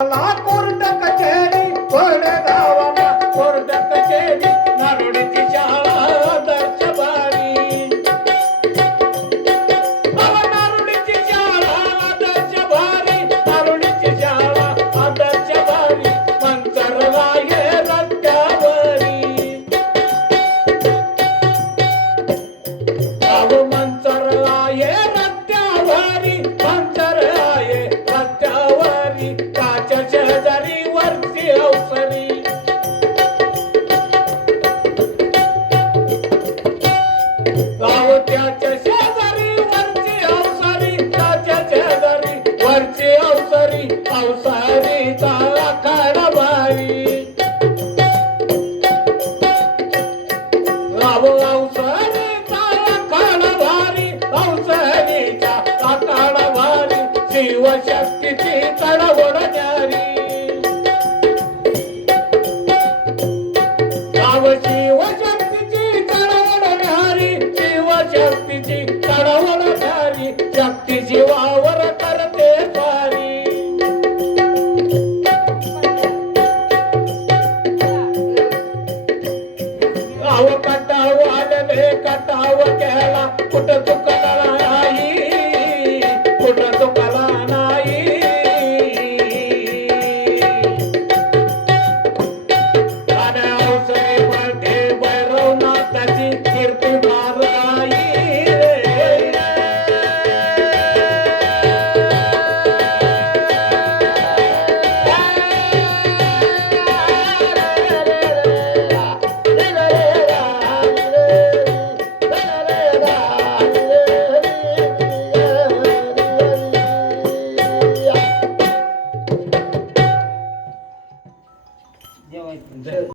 ला कोर्ट कचेरी वडगावाला कोर्ट कचेरी नारोडीची शाळा आदर्श बारी नारोडीची शाळा आदर्श बारी नारोडीची शाळा आदर्श बारी मंचरला ये रस्त्यावरी गाव मंचरला ये रस्त्यावरी मंचर आहे रस्त्यावरी शेजारी वरची अवसरी त्याच्या शेजारी वरची अवसरी त्याच्या शेजारी वरची अवसरी अवसरीचा आखाडा भारी अवसरीचा आखाडा भारी अवसरीचा आखाडा भारी शिवशक्तीची चढवड न्यारी शिवशक्तीची चढवड न्यारी शिवशक्तीची चढवड न्यारी शक्ती जीवावर करते स्वारी कटाव आलेले कटाव केला कुठं चुकला नाही कुठं चुकला नाही आणि अवसरी मध्ये भैरवनाथाची कीर्ती माराई जेवायचं